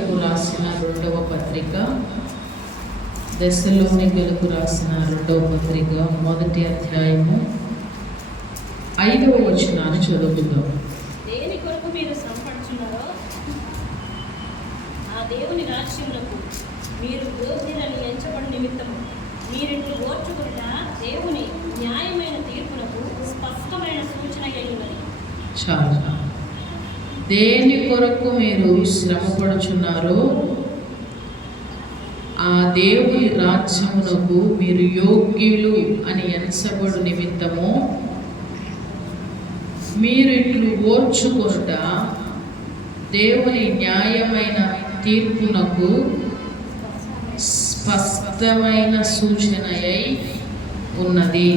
దశలోనికలకు రాసిన రెండవ పత్రిక, దశలోనికలకు రాసిన రెండవ పత్రిక మొదటి అధ్యాయము 5వ వచనాన్ని చదువుకుందాం. దేని కొరకు మీరు శ్రమపడుచున్నారో ఆ దేవుని రాజ్యములకు మీరు యోగ్యులని ఎంచబడి నిమిత్తము మీరిట్లు ఓర్చుకుట దేవుని న్యాయమైన తీర్పునకు స్పష్టమైన సూచన అయినది. చాలా. దేని కొరకు మీరు శ్రమపడుచున్నారో ఆ దేవుని రాజ్యమునకు మీరు యోగ్యులు అని ఎంచబడు నిమిత్తము మీరు ఇట్లు ఓర్చుకొనుట దేవుని న్యాయమైన తీర్పునకు స్పష్టమైన సూచనయై ఉన్నది.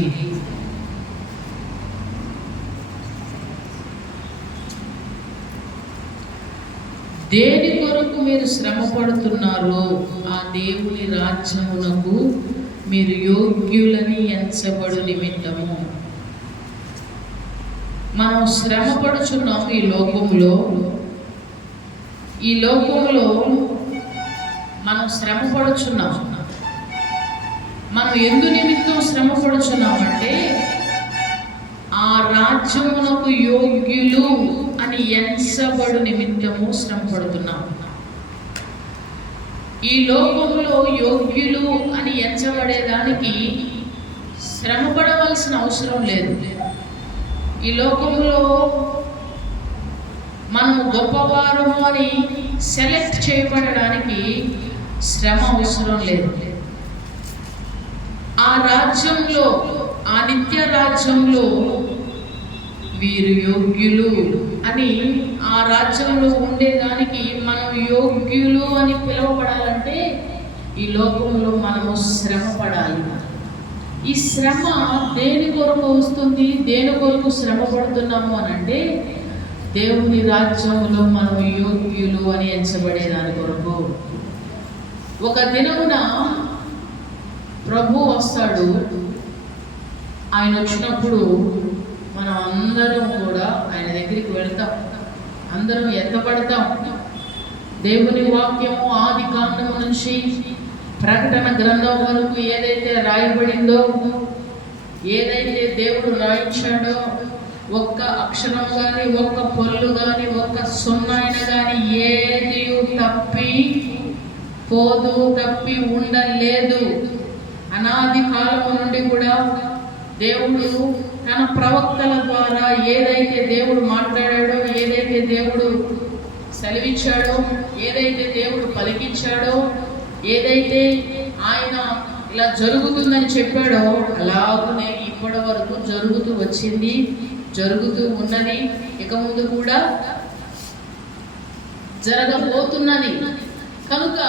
దేని కొరకు మీరు శ్రమ పడుతున్నారో ఆ దేవుని రాజ్యమునకు మీరు యోగ్యులని ఎంచబడు నిమిత్తము. మనం శ్రమ పడుచున్నాము ఈ లోకంలో మనం శ్రమ పడుచున్నాం. మనం ఎందు నిమిత్తం శ్రమ పడుచున్నామంటే ఆ రాజ్యమునకు యోగ్యులు అని ఎంచబడు నిమిత్తము శ్రమ పడుతున్నాం. ఈ లోకంలో యోగ్యులు అని ఎంచబడేదానికి శ్రమ పడవలసిన అవసరం లేదు. ఈ లోకంలో మనం గొప్పవారము అని సెలెక్ట్ చేయబడడానికి శ్రమ అవసరం లేదు. ఆ రాజ్యంలో, ఆ నిత్య రాజ్యంలో వీరు యోగ్యులు అని, ఆ రాజ్యంలో ఉండేదానికి మనం యోగ్యులు అని పిలువబడాలంటే ఈ లోకంలో మనము శ్రమ పడాలి. ఈ శ్రమ దేని కొరకు వస్తుంది, దేని కొరకు శ్రమ పడుతున్నాము అని అంటే దేవుని రాజ్యంలో మనం యోగ్యులు అని ఎంచబడేదాని కొరకు. ఒక దినమున ప్రభు వస్తాడు. ఆయన వచ్చినప్పుడు మనం అందరం కూడా ఆయన దగ్గరికి వెళ్తాం, అందరం ఎత్తపడతాం. దేవుని వాక్యము ఆది కాండము నుంచి ప్రకటన గ్రంథం వరకు ఏదైతే రాయబడిందో, ఏదైతే దేవుడు రాయించాడో, ఒక్క అక్షరం కానీ, ఒక్క పొల్లు కానీ, ఒక్క సున్నాయన కానీ ఏది తప్పి పోదు, తప్పి ఉండలేదు. అనాది కాలము నుండి కూడా దేవుడు తన ప్రవక్తల ద్వారా ఏదైతే దేవుడు మాట్లాడాడో, ఏదైతే దేవుడు సెలవిచ్చాడో, ఏదైతే దేవుడు పలికించాడో, ఏదైతే ఆయన ఇలా జరుగుతుందని చెప్పాడో అలాగనే ఇప్పటి వరకు జరుగుతూ వచ్చింది, జరుగుతూ ఉన్నది, ఇక ముందు కూడా జరగబోతున్నది. కనుక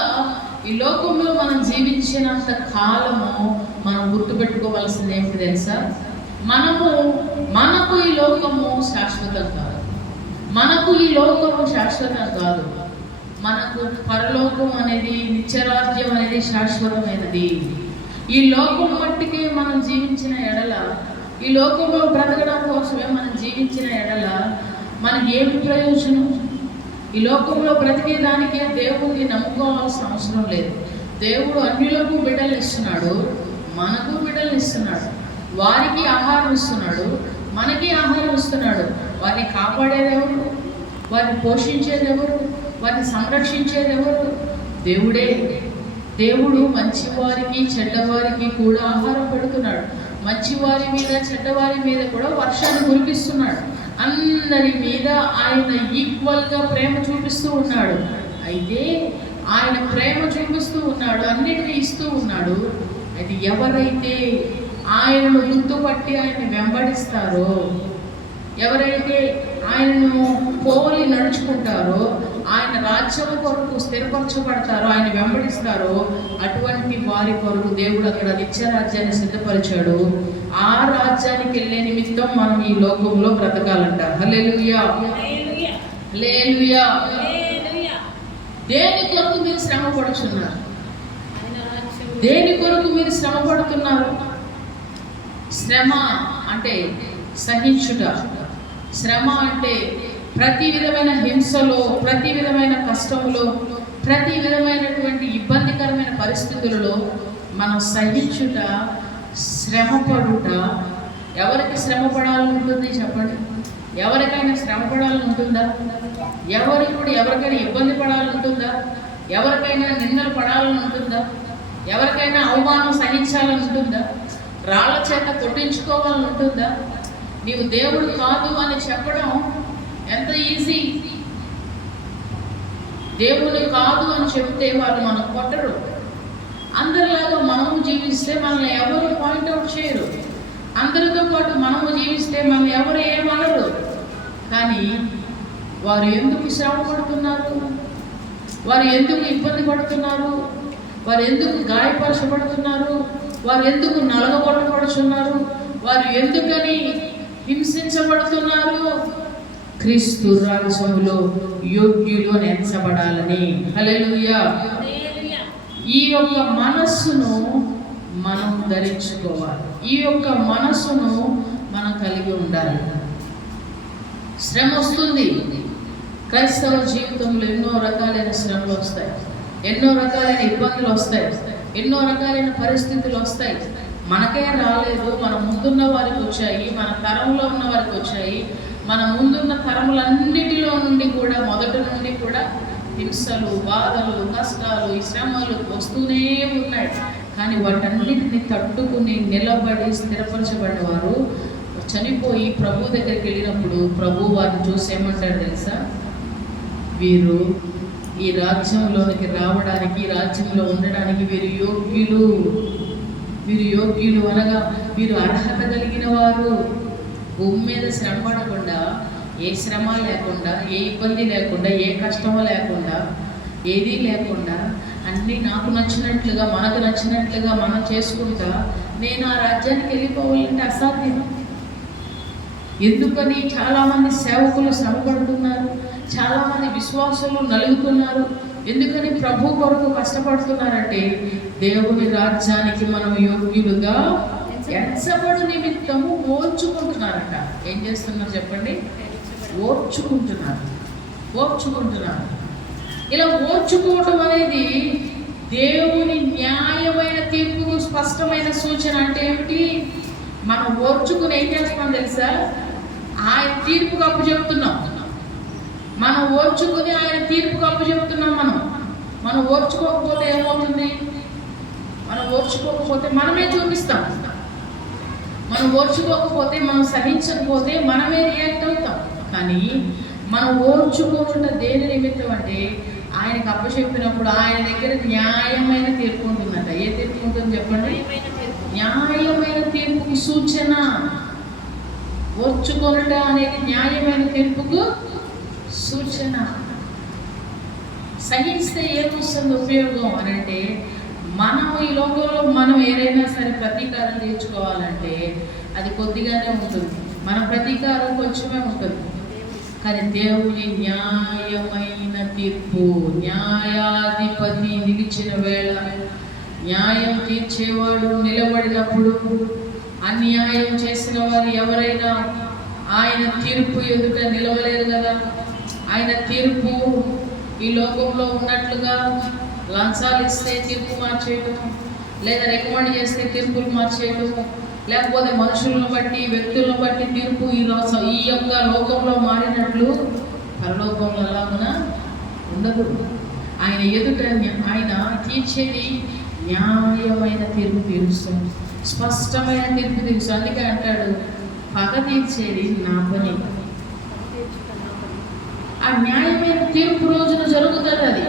ఈ లోకంలో మనం జీవించినంత కాలము మనం గుర్తుపెట్టుకోవాల్సింది ఏంటి తెలుసా? మనకు ఈ లోకము శాశ్వతం కాదు. మనకు ఈ లోకము శాశ్వతం కాదు. మనకు పరలోకం అనేది, నిత్యరాజ్యం అనేది శాశ్వతమైనది. ఈ లోకం మట్టికే మనం జీవించిన ఎడల, ఈ లోకంలో బ్రతకడం కోసమే మనం జీవించిన ఎడల మనకి ఏమి ప్రయోజనం? ఈ లోకంలో బ్రతికేదానికే దేవుడిని నమ్ముకోవాల్సిన అవసరం లేదు. దేవుడు అన్యులకు బిడ్డలు ఇస్తున్నాడు, మనకు బిడ్డలు ఇస్తున్నాడు. వారికి ఆహారం ఇస్తున్నాడు, మనకి ఆహారం ఇస్తున్నాడు. వారిని కాపాడేది ఎవరు? వారిని పోషించేది ఎవరు? వారిని సంరక్షించేది ఎవరు? దేవుడే. దేవుడు మంచివారికి చెడ్డవారికి కూడా ఆహారం పెడుతున్నాడు. మంచివారి మీద చెడ్డవారి మీద కూడా వర్షాన్ని కురిపిస్తున్నాడు. అందరి మీద ఆయన ఈక్వల్గా ప్రేమ చూపిస్తూ ఉన్నాడు. అయితే ఆయన ప్రేమ చూపిస్తూ ఉన్నాడు, అన్నిటినీ ఇస్తూ ఉన్నాడు. అయితే ఎవరైతే ఆయనను గుర్తుపట్టి ఆయన్ని వెంబడిస్తారో, ఎవరైతే ఆయనను పోలి నడుచుకుంటారో, ఆయన రాజ్యం కొరకు స్థిరపరచబడతారో, ఆయన వెంబడిస్తారో, అటువంటి వారి కొరకు దేవుడు అక్కడ నిత్య రాజ్యాన్ని సిద్ధపరిచాడు. ఆ రాజ్యానికి వెళ్ళే నిమిత్తం మనం ఈ లోకంలో బ్రతకాలంట. హల్లెలూయా, హల్లెలూయా. దేని కొరకు మీరు శ్రమ పడుతున్నారు? దేని కొరకు మీరు శ్రమ పడుతున్నారు? శ్రమ అంటే సహించుట. శ్రమ అంటే ప్రతి విధమైన హింసలో, ప్రతి విధమైన కష్టంలో ప్రతి విధమైనటువంటి ఇబ్బందికరమైన పరిస్థితులలో మనం సహించుట, శ్రమపడుట. ఎవరికి శ్రమ పడాలని ఉంటుంది చెప్పండి? ఎవరికైనా శ్రమ పడాలని ఉంటుందా? ఎవరికైనా ఇబ్బంది పడాలని ఉంటుందా? ఎవరికైనా నిందలు పడాలని ఉంటుందా? ఎవరికైనా అవమానం సహించాలని ఉంటుందా? రాళ్ళ చేత కొట్టించుకోవాలని ఉంటుందా? నీవు దేవుడు కాదు అని చెప్పడం ఎంత ఈజీ. దేవుడు కాదు అని చెప్తే వాళ్ళు మనం కొట్టరు. అందరిలాగా మనము జీవిస్తే మనల్ని ఎవరు పాయింట్అవుట్ చేయరు. అందరితో పాటు మనము జీవిస్తే మనల్ని ఎవరు ఏమనరు. కానీ వారు ఎందుకు శ్రమ పడుతున్నారు? వారు ఎందుకు ఇబ్బంది పడుతున్నారు? వారు ఎందుకు గాయపరచబడుతున్నారు? వారు ఎందుకు నలగగొట్టబడుతున్నారు? వారు ఎందుకని హింసించబడుతున్నారు? క్రీస్తు రాజ్యములో యోగ్యులు ఎంచబడాలని. హల్లెలూయా. ఈ యొక్క మనస్సును మనం ధరించుకోవాలి. ఈ యొక్క మనస్సును మనం కలిగి ఉండాలి. శ్రమ వస్తుంది. క్రైస్తవ జీవితంలో ఎన్నో రకాలైన శ్రమలు వస్తాయి, ఎన్నో రకాలైన ఇబ్బందులు వస్తాయి, ఎన్నో రకాలైన పరిస్థితులు వస్తాయి. మనకే రాలేదు, మన ముందున్న వారికి వచ్చాయి, మన తరంలో ఉన్న వారికి వచ్చాయి. మన ముందున్న తరములన్నిటిలో నుండి కూడా, మొదటి నుండి కూడా హింసలు, బాధలు, కష్టాలు, ఈ శ్రమలు వస్తూనే ఉన్నాయి. కానీ వాటన్నిటిని తట్టుకుని నిలబడి స్థిరపరచబడినవారు చనిపోయి ప్రభు దగ్గరికి వెళ్ళినప్పుడు ప్రభు వారిని చూసి ఏమంటాడు తెలుసా? వీరు ఈ రాజ్యంలోనికి రావడానికి, ఈ రాజ్యంలో ఉండడానికి వీరు యోగ్యులు. వీరు యోగ్యులు అనగా వీరు అర్హత కలిగిన వారు. భూమి మీద శ్రమ పడకుండా, ఏ శ్రమ లేకుండా, ఏ ఇబ్బంది లేకుండా, ఏ కష్టము లేకుండా, ఏదీ లేకుండా అన్నీ నాకు నచ్చినట్లుగా, మనకు నచ్చినట్లుగా మనం చేసుకుంటా నేను ఆ రాజ్యానికి వెళ్ళిపోవాలంటే అసాధ్యం. ఎందుకని? చాలామంది సేవకులు శ్రమ పడుతున్నారు, చాలామంది విశ్వాసులు నలుగుతున్నారు. ఎందుకని? ప్రభు కొరకు కష్టపడుతున్నారంటే దేవుని రాజ్యానికి మనం యోగ్యులుగా ఎంచబడు నిమిత్తము ఓర్చుకుంటున్నారట. ఏం చేస్తున్నారు చెప్పండి? ఓర్చుకుంటున్నారు. ఇలా ఓర్చుకోవటం అనేది దేవుని న్యాయమైన తీర్పుకు స్పష్టమైన సూచన. అంటే ఏమిటి? మనం ఓర్చుకుని ఏం చేస్తాం తెలుసా? ఆయన తీర్పుకు అప్పచెప్తున్నాం. మనం ఓర్చుకుని ఆయన తీర్పుకు అప్పచెప్తున్నాం. మనం ఓర్చుకోకపోతే ఏమవుతుంది? మనం ఓర్చుకోకపోతే మనమే చూపిస్తాం. మనం ఓర్చుకోకపోతే, మనం సహించకపోతే మనమే రియాక్ట్ అవుతాం. కానీ మనం ఓర్చుకోకుండా దేని నిమిత్తం అంటే ఆయనకు అప్పచెప్పినప్పుడు ఆయన దగ్గర న్యాయమైన తీర్పు ఉంటుందంట. ఏ తీర్పు ఉంటుంది చెప్పండి? న్యాయమైన తీర్పుకి సూచన. ఓర్చుకొనుట అనేది న్యాయమైన తీర్పుకు సూచన. సహిస్తే ఏమొస్తుంది ఉపయోగం అని అంటే, మనం ఈ లోకంలో మనం ఏదైనా సరే ప్రతీకారం తీర్చుకోవాలంటే అది కొద్దిగానే ఉంటుంది. మన ప్రతీకారం కొంచెమే ఉంటుంది. కానీ దేవుని న్యాయమైన తీర్పు, న్యాయాధిపతి నిలిచిన వేళ, న్యాయం తీర్చేవాడు నిలబడినప్పుడు, అన్యాయం చేసిన వారు ఎవరైనా ఆయన తీర్పు ఎదుట నిలవలేరు కదా. ఆయన తీర్పు ఈ లోకంలో ఉన్నట్లుగా లంచాలు ఇస్తే తీర్పు మార్చేయటం, లేదా రికమెండ్ చేస్తే తీర్పులు మార్చేయటం, లేకపోతే మనుషులను బట్టి, వ్యక్తులను బట్టి తీర్పు ఈ యొక్క లోకంలో మారినట్లు పరలోకంలో అలాగున ఉండదు. ఆయన ఎదుట ఆయన తీర్చేది న్యాయమైన తీర్పు తీరుస్తుంది, స్పష్టమైన తీర్పు తీరుస్తుంది. అందుకే అంటాడు, పగ తీర్చేది నా పని. ఆ న్యాయమైన తీర్పు రోజున జరుగుతుంది. అది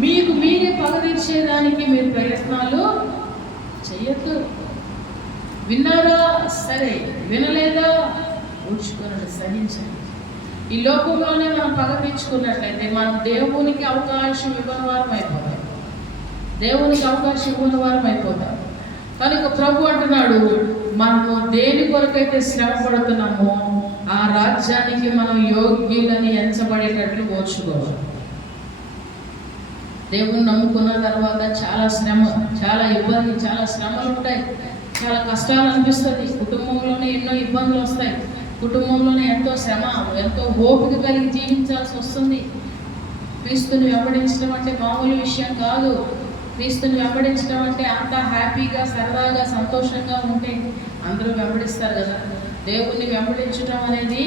మీకు మీరే పగ తీర్చేదానికి మీరు ప్రయత్నాలు చెయ్యొద్దు. విన్నారా? సరే. వినలేదా? ఊడ్చుకోనండి, సహించండి. ఈ లోకంలోనే మనం పగ తీర్చుకున్నట్లయితే మనం దేవునికి అవకాశం ఇవ్వని వారం అయిపోతాం. దేవునికి అవకాశం ఇవ్వని వారం అయిపోతాం. కనుక ప్రభు అంటున్నాడు, మనము దేని కొరకైతే శ్రమ పడుతున్నామో ఆ రాజ్యానికి మనం యోగ్యులని ఎంచబడేటట్లు ఓర్చుకోవాలి. దేవుని నమ్ముకున్న తర్వాత చాలా శ్రమ, చాలా ఇబ్బంది, చాలా శ్రమలు ఉంటాయి, చాలా కష్టాలు అనిపిస్తుంది. కుటుంబంలోనే ఎన్నో ఇబ్బందులు వస్తాయి. కుటుంబంలోనే ఎంతో శ్రమ, ఎంతో ఓపిక కలిగి జీవించాల్సి వస్తుంది. క్రీస్తుని వెంబడించడం అంటే మామూలు విషయం కాదు. క్రీస్తుని వెంబడించడం అంటే అంతా హ్యాపీగా, సరదాగా, సంతోషంగా ఉంటే అందరూ వెంబడిస్తారు కదా. దేవుణ్ణి వెంబడించడం అనేది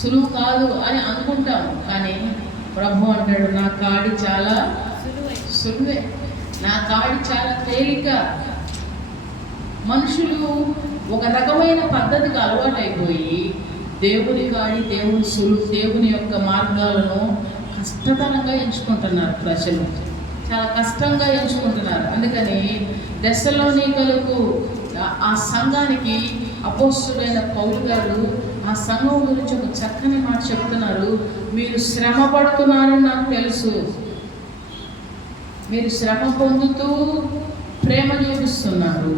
సులువు కాదు అని అనుకుంటాం, కానీ ప్రభు అంటాడు, నా కాడి చాలా సులువే, నా కాడి చాలా తేలిక. మనుషులు ఒక రకమైన పద్ధతికి అలవాటైపోయి దేవుని కాడి, దేవుని యొక్క మార్గాలను కష్టతరంగా ఎంచుకుంటున్నారు. ప్రజలు చాలా కష్టంగా ఎంచుకుంటున్నారు. అందుకని దెస్సలోనికలకు, ఆ సంఘానికి అపోస్తులైన పౌలు గారు ఆ సంఘం గురించి ఒక చక్కని మాట చెప్తున్నారు. మీరు శ్రమ పడుతున్నారని నాకు తెలుసు, మీరు శ్రమ పొందుతూ ప్రేమ చూపిస్తున్నారు,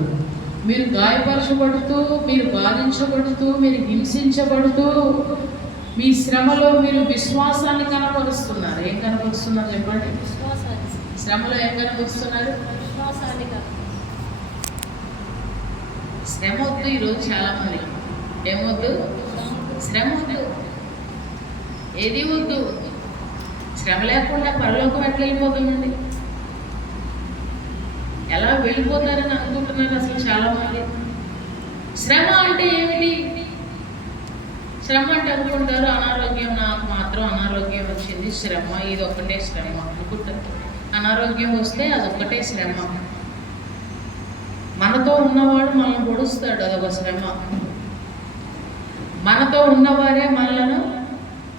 మీరు గాయపరచబడుతూ, మీరు బాధించబడుతూ, మీరు హింసించబడుతూ, మీ శ్రమలో మీరు విశ్వాసాన్ని కనపరుస్తున్నారు. ఏం కనపరుస్తున్నారు చెప్పండి? శ్రమలో ఏం కనపరుస్తున్నారు? శ్రమ వద్దు. ఈరోజు చాలా మంది ఏమొద్దు? శ్రమ వద్దు, ఏది వద్దు. శ్రమ లేకుండా పరలోకం ఎట్లా వెళ్ళిపోతుందండి? ఎలా వెళ్ళిపోతారని అనుకుంటున్నారు అసలు చాలామంది. శ్రమ అంటే ఏమిటి? శ్రమ అంటే అనుకుంటారు, అనారోగ్యం, నాకు మాత్రం అనారోగ్యం వచ్చింది, శ్రమ, ఇది ఒక్కటే శ్రమ అనుకుంటారు. అనారోగ్యం వస్తే అదొక్కటే శ్రమ. మనతో ఉన్నవాడు మనల్ని పొడుస్తాడు, అదొక శ్రమ. మనతో ఉన్నవారే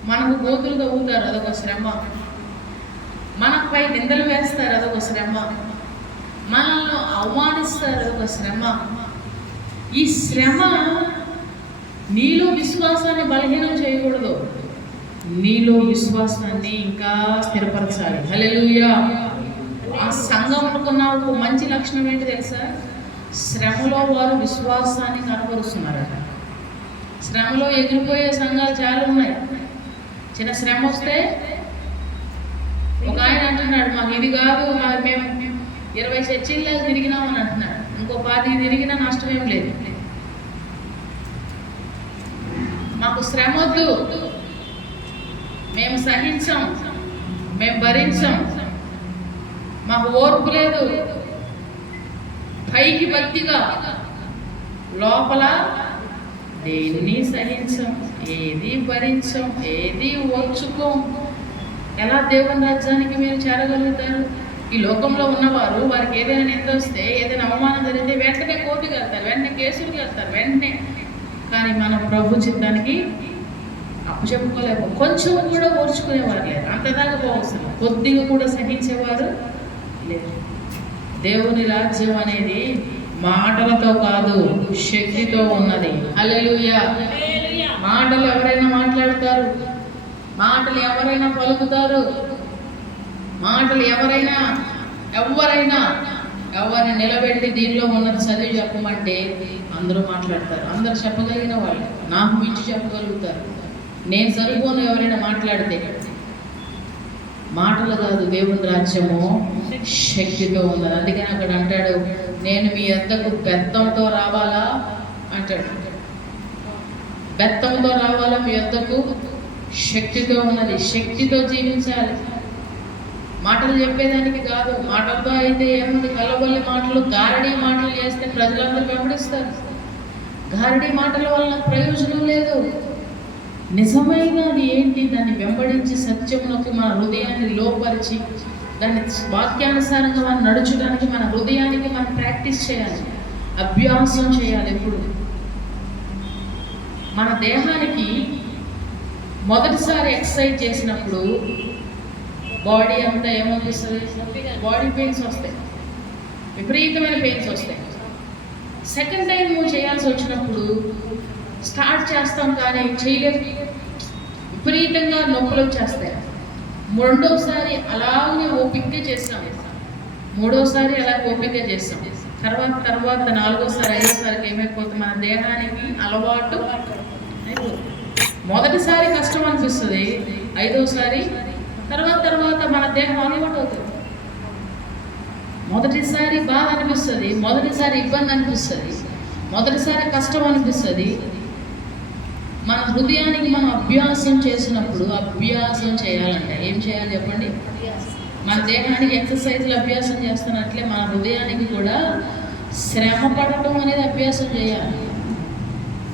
మనకు గోతులు తవ్వుతారు, అదొక శ్రమ. మనపై నిందలు వేస్తారు, అదొక శ్రమ. మనల్ని అవమానిస్తారు, అదొక శ్రమ. ఈ శ్రమ నీలో విశ్వాసాన్ని బలహీనం చేయకూడదు, నీలో విశ్వాసాన్ని ఇంకా స్థిరపరచాలి. హల్లెలూయా. ఆ సంఘంకున్న ఒక మంచి లక్షణం ఏంటి తెలుసా? శ్రమలో వారు విశ్వాసాన్ని కనపరుస్తున్నారట. శ్రమలో ఎగిరిపోయే సంఘాలు చాలా ఉన్నాయి. చిన్న శ్రమ వస్తే ఒక ఆయన అంటున్నాడు, మాకు ఇది కాదు, మేము 20 చర్చిల్లో తిరిగినామని అంటున్నాడు. ఇంకో 10 తిరిగినా నష్టం ఏం లేదు. మాకు శ్రమ వద్దు, మేము సహించాం, మేము భరించాం, మాకు ఓర్పు లేదు. పైకి భక్తిగా, లోపల దేన్ని సహించం, ఏది భరించం, ఏది ఓర్చుకోం. ఎలా దేవుని రాజ్యానికి మీరు చేరగలుగుతారు? ఈ లోకంలో ఉన్నవారు, వారికి ఏదైనా నింద వస్తే, ఏదైనా అవమానం జరిగితే వెంటనే కోర్టుకు వెళ్తారు, వెంటనే కేసులకు వెళ్తారు, వెంటనే. కానీ మన ప్రభు చిత్తానికి అప్పచెప్పుకోలేము. కొంచెం కూడా ఓర్చుకునేవారు లేరు, అంతదాకా పోవలసిన కొద్దిగా కూడా సహించేవారు లేరు. దేవుని రాజ్యం అనేది మాటలతో కాదు, శక్తితో ఉన్నది. హల్లెలూయా. మాటలు ఎవరైనా మాట్లాడతారు, మాటలు ఎవరైనా పలుకుతారు, మాటలు ఎవరైనా ఎవరిని నిలబెట్టి దీనిలో ఉన్నది చదివి చెప్పమంటే అందరూ మాట్లాడతారు. అందరూ చెప్పగలిగిన వాళ్ళు, నాకు మించి చెప్పగలుగుతారు. నేను సరిపోను ఎవరైనా మాట్లాడితే. మాటలు కాదు, దేవుని రాజ్యము శక్తితో ఉన్నది. అందుకని అక్కడ అంటాడు, నేను మీ వద్దకు బెత్తంతో రావాలా అంటాడు. బెత్తంతో రావాలా మీ వద్దకు? శక్తితో ఉన్నది, శక్తితో జీవించాలి. మాటలు చెప్పేదానికి కాదు. మాటలతో అయితే ఏముంది? కల్లబొల్లి మాటలు, గారడీ మాటలు చేస్తే ప్రజలందరూ వెంబడిస్తారు. గారడీ మాటల వలన ప్రయోజనం లేదు. నిజమైన అది ఏంటి? దాన్ని వెంబడించి సత్యమునకు మన హృదయాన్ని లోపరిచి దాన్ని వాక్యానుసారంగా మనం నడుచడానికి మన హృదయానికి మనం ప్రాక్టీస్ చేయాలి, అభ్యాసం చేయాలి. ఎప్పుడు మన దేహానికి మొదటిసారి ఎక్సర్సైజ్ చేసినప్పుడు బాడీ అంతా ఏమనిపిస్తుంది? బాడీ పెయిన్స్ వస్తాయి, విపరీతమైన పెయిన్స్ వస్తాయి. సెకండ్ టైం నువ్వు చేయాల్సి వచ్చినప్పుడు స్టార్ట్ చేస్తాం కానీ చేయలేదు, విపరీతంగా నొప్పులు వచ్చేస్తాయి. రెండోసారి అలాగే ఓపికగా చేస్తాం, మూడోసారి అలా ఓపికగా చేస్తాం. తర్వాత నాలుగోసారి, ఐదోసారికి ఏమైపోతుంది? మన దేహానికి అలవాటు అయిపోతుంది. మొదటిసారి కష్టం అనిపిస్తుంది, ఐదోసారి తర్వాత మన దేహం అలవాటు అవుతుంది. మొదటిసారి బాధ అనిపిస్తుంది, మొదటిసారి ఇబ్బంది అనిపిస్తుంది, మొదటిసారి కష్టం అనిపిస్తుంది. మన హృదయానికి మనం అభ్యాసం చేసినప్పుడు అభ్యాసం చేయాలంట. ఏం చేయాలి చెప్పండి? మన దేహానికి ఎక్సర్సైజ్లు అభ్యాసం చేస్తున్నట్లే మన హృదయానికి కూడా శ్రమ పడటం అనేది అభ్యాసం చేయాలి.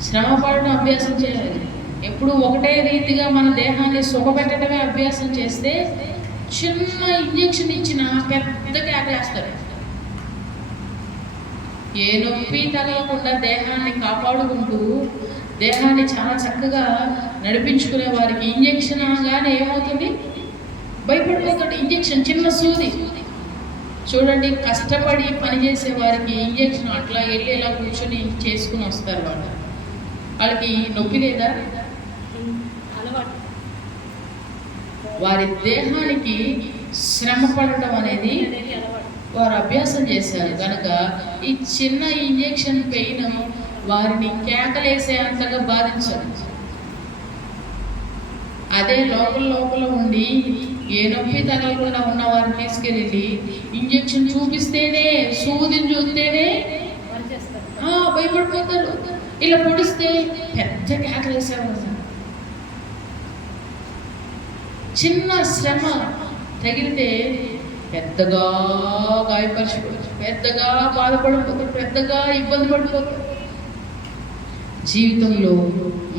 శ్రమ పడటం అభ్యాసం చేయాలి. ఎప్పుడు ఒకటే రీతిగా మన దేహాన్ని సుఖపెట్టడమే అభ్యాసం చేస్తే చిన్న ఇంజెక్షన్ ఇచ్చిన పెద్దగా ఆగేస్తారు. ఏ నొప్పి తగలకుండా దేహాన్ని కాపాడుకుంటూ దేహాన్ని చాలా చక్కగా నడిపించుకునే వారికి ఇంజెక్షన్ అనగానే ఏమవుతుంది? భయపడిపోతాడు. ఇంజెక్షన్ చిన్న సూది. చూడండి, కష్టపడి పనిచేసే వారికి ఇంజెక్షన్ అట్లా వెళ్ళి ఇలా కూర్చొని చేసుకుని వస్తారు. వాళ్ళకి నొప్పి లేదా? వారి దేహానికి శ్రమ పడటం అనేది వారు అభ్యాసం చేశారు కనుక ఈ చిన్న ఇంజెక్షన్ పెయిన్ వారిని కేకలేసే అంతగా బాధించదు. అదే లోపల ఉండి ఏ నొప్పి తగలకుండా ఉన్న వారిని తీసుకెళ్ళి ఇంజెక్షన్ చూపిస్తేనే, సూదిని చూస్తేనే భయపడిపోతారు. ఇలా పొడిస్తే పెద్ద కేకలేసేవారు. చిన్న శ్రమ తగిలితే పెద్దగా గాయపరిచిపోతారు, పెద్దగా బాధపడిపోతారు, పెద్దగా ఇబ్బంది పడిపోతారు. జీవితంలో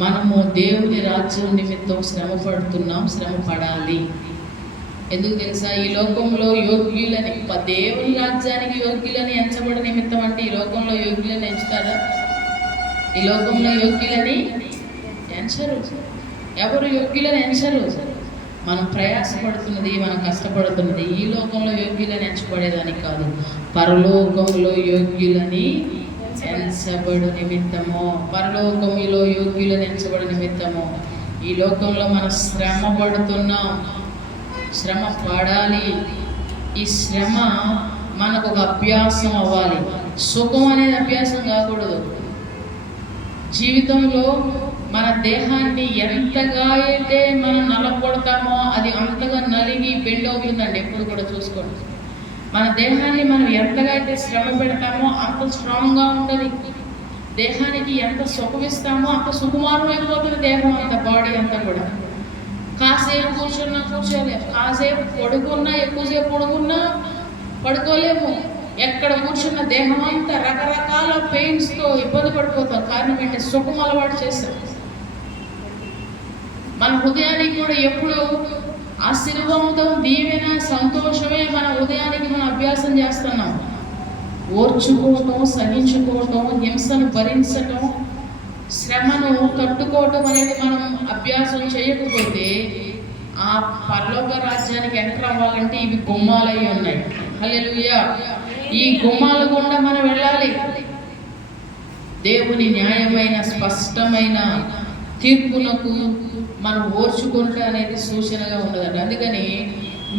మనము దేవుని రాజ్యం నిమిత్తం శ్రమ పడుతున్నాం, శ్రమ పడాలి. ఎందుకు తెలుసా? ఈ లోకంలో యోగ్యులని, దేవుని రాజ్యానికి యోగ్యులని ఎంచబడి నిమిత్తం అంటే ఈ లోకంలో యోగ్యులని ఎంచుతారా? ఈ లోకంలో యోగ్యులని ఎంచరు. ఎవరు యోగ్యులని ఎంచరు. మనం ప్రయాసపడుతున్నది, మనం కష్టపడుతున్నది ఈ లోకంలో యోగ్యులని ఎంచబడేదానికి కాదు, పరలోకంలో యోగ్యులని ఎంచబడు నిమిత్తము. పరలోకములో యోగ్యులను ఎంచబడు నిమిత్తము. ఈ లోకంలో మనం శ్రమ పడుతున్నాం, శ్రమ పడాలి. ఈ శ్రమ మనకు ఒక అభ్యాసం అవ్వాలి. సుఖం అనేది అభ్యాసం కాకూడదు. జీవితంలో మన దేహాన్ని ఎంతగా అయితే మనం నలగొడతామో అది అంతగా నలిగి బెండ్ అవుతుందండి. ఎప్పుడు కూడా చూసుకోండి, మన దేహాన్ని మనం ఎంతగా అయితే శ్రమ పెడతామో అంత స్ట్రాంగ్గా ఉంటుంది. దేహానికి ఎంత సుఖమిస్తామో అంత సుకుమారం అయిపోతుంది దేహం అంతా, బాడీ అంతా కూడా. కాసేపు కూర్చున్నా కూర్చోలేము, కాసేపు పడుకున్నా ఎక్కువసేపు పడుకోలేము. ఎక్కడ కూర్చున్న దేహం అంతా రకరకాల పెయిన్స్తో ఇబ్బంది పడిపోతాం. కారణం ఏంటి? సుఖం అలవాటు చేస్తాం. మన హృదయానికి కూడా ఎప్పుడు ఆశీర్వాదం, దీవెన, సంతోషమే మన హృదయానికి మనం అభ్యాసం చేస్తున్నాం. ఓర్చుకోవటం, సహించుకోవటం, హింసను భరించటం, శ్రమను తట్టుకోవటం అనేది మనం అభ్యాసం చేయకపోతే ఆ పరలోక రాజ్యానికి ఎంటర్ అవ్వాలంటే ఇవి గుమ్మాలై ఉన్నాయి. హల్లెలూయా. ఈ గుమ్మాల గుండా మనం వెళ్ళాలి. దేవుని న్యాయమైన స్పష్టమైన తీర్పునకు మనం ఓర్చుకుంటే అనేది సూచనగా ఉండదండి. అందుకని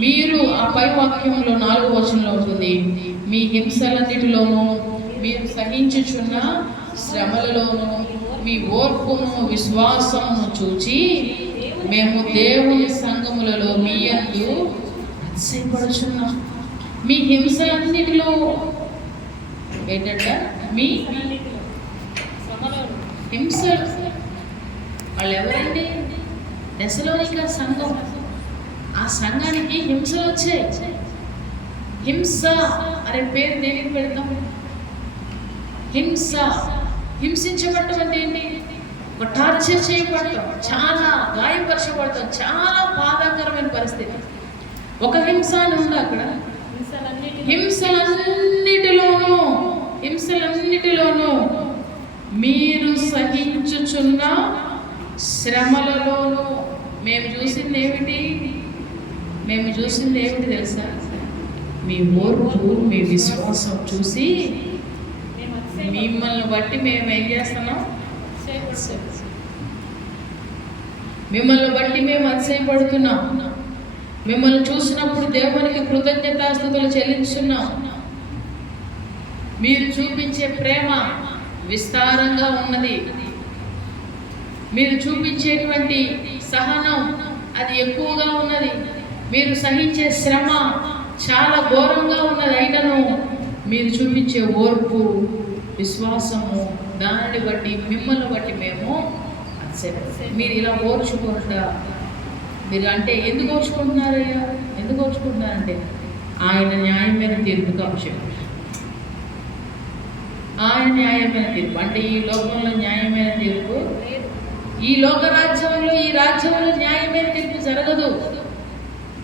మీరు ఆ పై వాక్యంలో 4వ వచనంలో ఉంటుంది, మీ హింసలన్నిటిలోనూ మీరు సహించుచున్న శ్రమలలోనూ మీ ఓర్పును విశ్వాసమును చూచి మేము దేవుని సంఘములలో మీ యందు అతిశయపడుచున్నాం. మీ హింసలన్నిటిలో ఏంటంటే మీ హింసలు. వాళ్ళు ఎవరండి? దశలోనిక సంఘం. ఆ సంఘానికి హింసలు వచ్చాయి. హింస అనే పేరు దేనికి పెడతాం? హింస, హింసించబడటం అంటే ఏంటి? ఒక టార్చర్ చేయబడతాం, చాలా గాయపరచబడతాం, చాలా బాధాకరమైన పరిస్థితి. ఒక హింస అని ఉంది అక్కడ. హింసలన్నిటిలోనూ మీరు సహించుచున్న శ్రమలలోనూ మేము చూసింది ఏమిటి తెలుసా? మీ ఓర్పు, మీ విశ్వాసం చూసి మిమ్మల్ని బట్టి మేము ఏం చేస్తున్నాం? మిమ్మల్ని బట్టి మేము అతిశయపడుతున్నాం. మిమ్మల్ని చూసినప్పుడు దేవునికి కృతజ్ఞతాస్తుతులు చెల్లించున్నాం. మీరు చూపించే ప్రేమ విస్తారంగా ఉన్నది. మీరు చూపించేటువంటి సహనం అది ఎక్కువగా ఉన్నది. మీరు సహించే శ్రమ చాలా ఘోరంగా ఉన్నది. అయినను మీరు చూపించే ఓర్పు, విశ్వాసము, దానిని బట్టి మిమ్మల్ని బట్టి మేము సరే, మీరు ఇలా ఓర్చుకుంటా, మీరు అంటే ఎందుకు ఓర్చుకుంటున్నారయ్యా, ఎందుకు ఓర్చుకుంటున్నారంటే ఆయన న్యాయమైన తీర్పుకు అవసరం. ఆయన న్యాయమైన తీర్పు అంటే ఈ లోకంలో న్యాయమైన తీర్పు లేదు. ఈ లోక రాజ్యంలో, ఈ రాజ్యంలో న్యాయమైన తీర్పు జరగదు.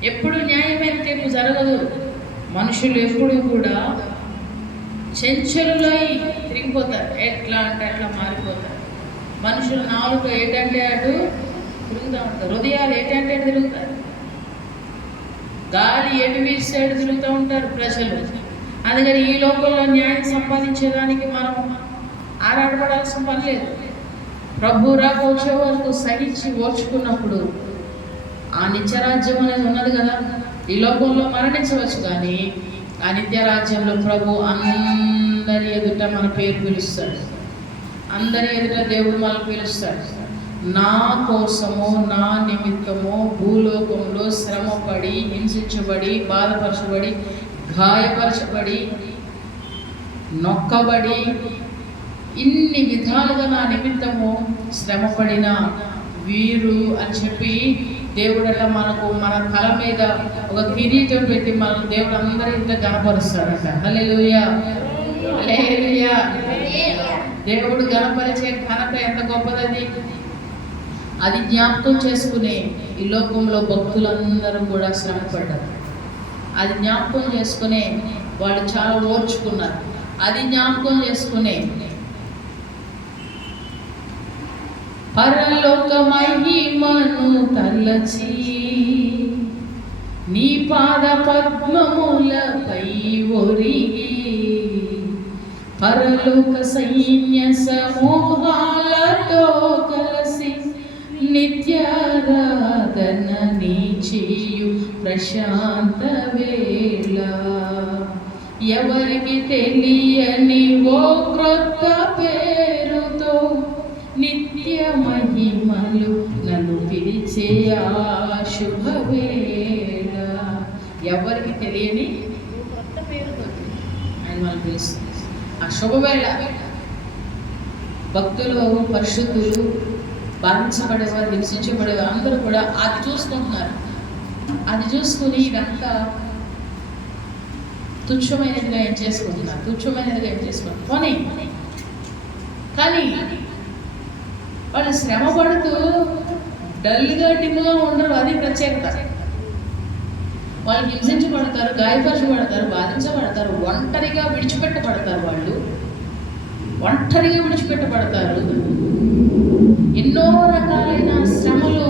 ఎప్పుడు న్యాయమైన తీర్పు జరగదు. మనుషులు ఎప్పుడు కూడా చెంచలులై తిరిగిపోతారు. ఎట్లా అంటే అట్లా మారిపోతారు. మనుషులు నాలుగు ఏంటంటే అటు తిరుగుతూ ఉంటారు. హృదయాలు ఏంటంటే అటు తిరుగుతారు. గాలి ఎటు వీసాడు తిరుగుతూ ఉంటారు ప్రజలు. అందుకని ఈ లోకంలో న్యాయం సంపాదించేదానికి మనం ఆరాటపడాల్సిన పని లేదు. ప్రభు రాకొచ్చే వరకు సహించి ఓర్చుకున్నప్పుడు ఆ నిత్యరాజ్యం అనేది ఉన్నది కదా. ఈ లోకంలో మరణించవచ్చు, కానీ ఆ నిత్యరాజ్యంలో ప్రభు అందరి ఎదుట మన పేరు పిలుస్తాడు. అందరి ఎదుట దేవుడు మనల్ని పిలుస్తాడు. నా కోసము, నా నిమిత్తము భూలోకంలో శ్రమపడి, హింసించబడి, బాధపరచబడి, గాయపరచబడి, నొక్కబడి, ఇన్ని విధాలుగా నా నిమిత్తము శ్రమపడిన వీరు అని చెప్పి దేవుడట మనకు మన తల మీద ఒక కిరీటం పెట్టి మన దేవుడు అందరి ఇంత గణపరుస్తాడట. హల్లెలూయా, హల్లెలూయా. దేవుడు గణపరిచే ఘనత ఎంత గొప్పదది. అది జ్ఞాపకం చేసుకునే ఈ లోకంలో భక్తులందరూ కూడా శ్రమపడ్డారు. అది జ్ఞాపకం చేసుకునే వాళ్ళు చాలా ఓర్చుకున్నారు. అది జ్ఞాపకం చేసుకునే పరలోక మహిమను తలచి నీ పాద పద్మములపై ఒరిగి పరలోక సైన్య సమూహాలతో కలిసి నిత్యారాధన నీ చేయు ప్రశాంత వేళ ఎవరికి తెలియని ఓ క్రొత్త పేరుతో నిత్య మహిమలు నన్ను పిలిచే ఆ శుభవేళ. ఎవరికి తెలియని కొత్త పేరుతో ఆయన మనం పిలుస్తుంది ఆ శుభవేళ. భక్తులు, పరిశుద్ధులు, బాధించబడేవారు, హింసించబడేవారు అందరూ కూడా అది చూసుకుంటున్నారు. అది చూసుకుని ఇదంతా తుచ్చమైనదిగా ఏం చేసుకుంటున్నారు, తుచ్చమైనదిగా ఏం చేసుకుంటున్నారు పోనీ. కానీ వాళ్ళు శ్రమ పడుతూ డల్గా డిమ్గా ఉండరు. అది ప్రత్యేకత. వాళ్ళు హింసించబడతారు, గాయపరచబడతారు, బాధించబడతారు, ఒంటరిగా విడిచిపెట్టబడతారు. వాళ్ళు ఒంటరిగా విడిచిపెట్టబడతారు. ఎన్నో రకాలైన శ్రమలు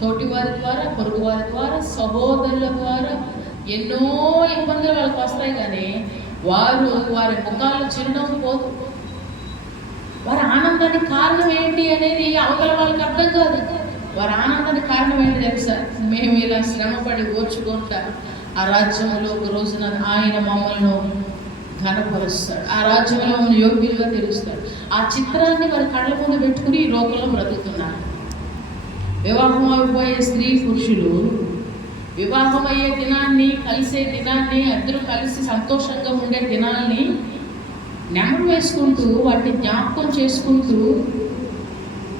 తోటి వారి ద్వారా, పొరుగు వారి ద్వారా, సహోదరుల ద్వారా ఎన్నో ఇబ్బందులు వాళ్ళకి వస్తాయి. కానీ వారి ముఖాలు చిరునవ్వు పోదు. వారి ఆనందానికి కారణం ఏంటి అనేది అవతల వాళ్ళకి అర్థం కాదు. వారి ఆనందానికి కారణం ఏంటి తెలుసా? మేము ఇలా శ్రమపడి ఓర్చుకుంటా ఆ రాజ్యంలో ఒక రోజున ఆయన మమ్మల్ని ఘనపరుస్తాడు. ఆ రాజ్యంలో మమ్మల్ని యోగ్యులుగా తెలుస్తాడు. ఆ చిత్రాన్ని వారి కళ్ళ ముందు పెట్టుకుని ఈ లోకంలో బ్రతుకుతున్నారు. వివాహం అయిపోయే స్త్రీ పురుషులు వివాహం అయ్యే దినాన్ని, కలిసే దినాన్ని, అందరూ కలిసి సంతోషంగా ఉండే దినాల్ని నెమరు వేసుకుంటూ, వాటిని జ్ఞాపకం చేసుకుంటూ,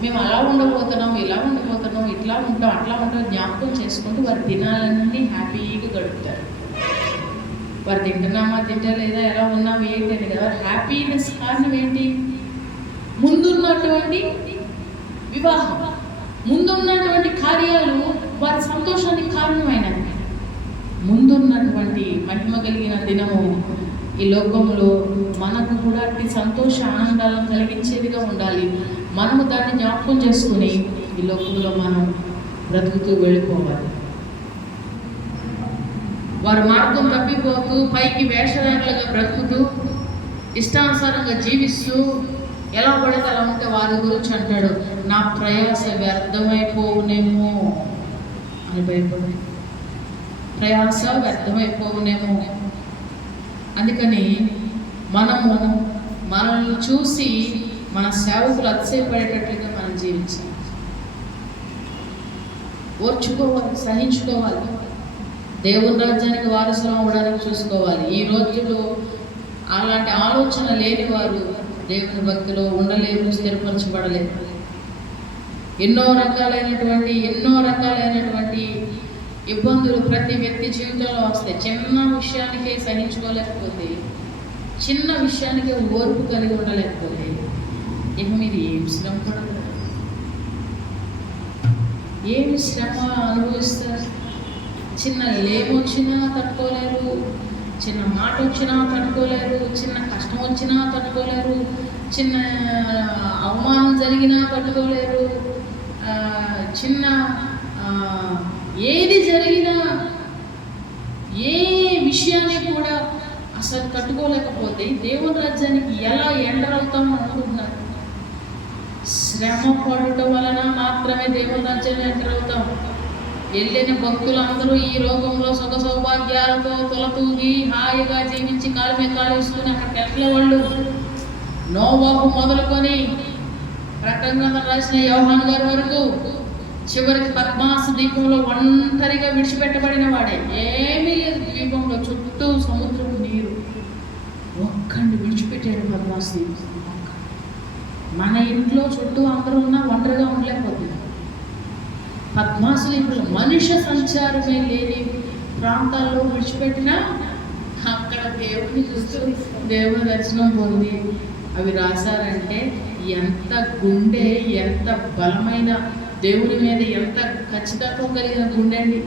మేము అలా ఉండబోతున్నాం, ఇలా ఉండబోతున్నాం, ఇట్లా ఉంటాం, అట్లా ఉంటాం జ్ఞాపకం చేసుకుంటూ వారి దినాలన్నీ హ్యాపీగా గడుపుతారు. వారు తింటున్నామా, తింటలేదా, ఎలా ఉన్నాం ఏంటి అని కదా. హ్యాపీనెస్ కారణం ఏంటి? ముందున్నటువంటి వివాహం, ముందున్నటువంటి కార్యాలు వారి సంతోషానికి కారణమైనవి. ముందున్నటువంటి మహిమ కలిగిన దినము ఈ లోకంలో మనకు కూడా అట్టి సంతోష ఆనందాలను కలిగించేదిగా ఉండాలి. మనము దాన్ని జ్ఞాపకం చేసుకుని ఈ లోకంలో మనం బ్రతుకుతూ వెళ్ళిపోవాలి. వారి మార్గం తప్పిపోతూ పైకి వేషధారులుగా బ్రతుకుతూ ఇష్టానుసారంగా జీవిస్తూ ఎలా పడితే అలా ఉంటే వారి గురించి అంటాడు, నా ప్రయాస వ్యర్థమైపోవునేమో అని భయపడి, ప్రయాస వ్యర్థమైపోవునేమో. అందుకని మనల్ని చూసి మన సేవకులు అతిశయపడేటట్లుగా మనం జీవించాలి. ఓర్చుకోవాలి, సహించుకోవాలి, దేవుని రాజ్యానికి వారసులం అవ్వడానికి చూసుకోవాలి. ఈ రోజుల్లో అలాంటి ఆలోచన లేని వారు దేవుని భక్తిలో ఉండలేరు, స్థిరపరచబడలేరు. ఎన్నో రకాలైనటువంటి ఇబ్బందులు ప్రతి వ్యక్తి జీవితంలో వస్తాయి. చిన్న విషయానికే సహించుకోలేకపోతే, చిన్న విషయానికే ఓర్పు కలిగి ఉండలేకపోతే ఇక మీరు ఏం శ్రమ పడదు, ఏమి శ్రమ అనుభవిస్తారు. చిన్న లేమొచ్చినా తట్టుకోలేరు, చిన్న మాట వచ్చినా తట్టుకోలేరు, చిన్న కష్టం వచ్చినా తట్టుకోలేరు, చిన్న అవమానం జరిగినా తట్టుకోలేరు, చిన్న ఏది జరిగినా ఏ విషయాన్ని కూడా అసలు తట్టుకోలేకపోతే దేవుని రాజ్యానికి ఎలా ఎంటర్ అవుతామో అనుకుంటున్నారు. శ్రమ పడటం వలన మాత్రమే దేవుని రాజ్యాన్ని ఎంటర్ అవుతాం. వెళ్ళిన భక్తులు అందరూ ఈ లోకంలో సుఖ సౌభాగ్యాలతో తొలతూగి హాయిగా జీవించి కాలు మీద కాలు వేసుకుని అక్కడికి వెళ్ళే వాళ్ళు. నోవాహు మొదలుకొని ప్రకటన రాసిన యోహాను గారి వరకు చివరికి పద్మాస ద్వీపంలో ఒంటరిగా విడిచిపెట్టబడిన వాడే. ఏమీ లేదు ద్వీపంలో, చుట్టూ సముద్రం నీరు. ఒక్కడిని విడిచిపెట్టాడు పద్మాస ద్వీపం. మన ఇంట్లో చుట్టూ అందరూ ఉన్నా ఒంటరిగా ఉండలేకపోతుంది. పద్మాస ద్వీపంలో మనుష్య సంచారమే లేని ప్రాంతాల్లో విడిచిపెట్టినా అక్కడ దేవుని చూస్తూ దేవుని దర్శనం పొంది అవి రాశారంటే ఎంత గుండె, ఎంత బలమైన దేవుని మీద ఎంత ఖచ్చితత్వం కలిగిన గుండె అండి.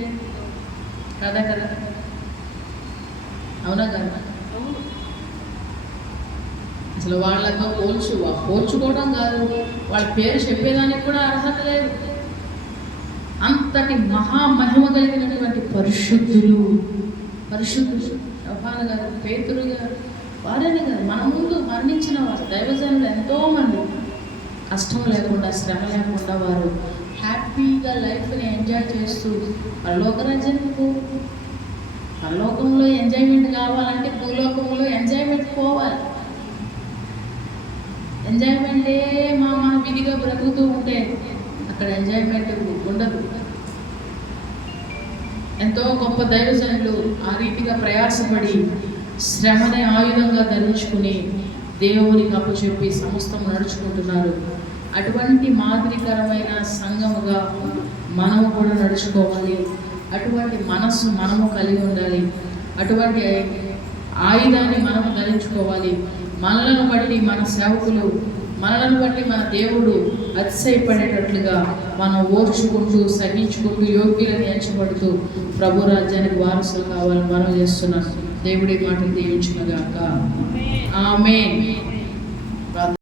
కదా కదా, అవునా కదా? అసలు వాళ్ళతో పోల్చుకోవడం కాదు, వాళ్ళ పేరు చెప్పేదానికి కూడా అర్హత లేదు. అంతటి మహామహిమ కలిగినటువంటి పరిశుద్ధులు యోహాను గారు, పేతురు గారు, వారేనే కదా మన ముందు మరణించిన వారు. దైవజనులు ఎంతోమంది కష్టం లేకుండా, శ్రమ లేకుండా వారు హ్యాపీగా లైఫ్ని ఎంజాయ్ చేస్తూ పరలోకరాజ్యానికి పరలోకంలో ఎంజాయ్మెంట్ కావాలంటే భూలోకంలో ఎంజాయ్మెంట్ పోవాలి. ఎంజాయ్మెంటే మన విధిగా బ్రతుకుతూ ఉంటే అక్కడ ఎంజాయ్మెంట్ ఉండదు. ఎంతో గొప్ప దైవజనులు ఆ రీతిగా ప్రయాసపడి శ్రమనే ఆయుధంగా ధరించుకుని దేవునికి అప్పచెప్పి సమస్తం నడుచుకుంటున్నారు. అటువంటి మాదిరికరమైన సంఘముగా మనము కూడా నడుచుకోవాలి. అటువంటి మనస్సు మనము కలిగి ఉండాలి. అటువంటి ఆయుధాన్ని మనము ధరించుకోవాలి. మనలను బట్టి మన సేవకులు, మనలను బట్టి మన దేవుడు అతిశయపడేటట్లుగా మనం ఓర్చుకుంటూ, సహించుకుంటూ, యోగ్యులను ఎంచబడుతూ ప్రభు రాజ్యానికి వారసులు కావాలని మనం చేస్తున్నాం. దేవుడి మాటలు దీవించునుగాక. ఆమేన్.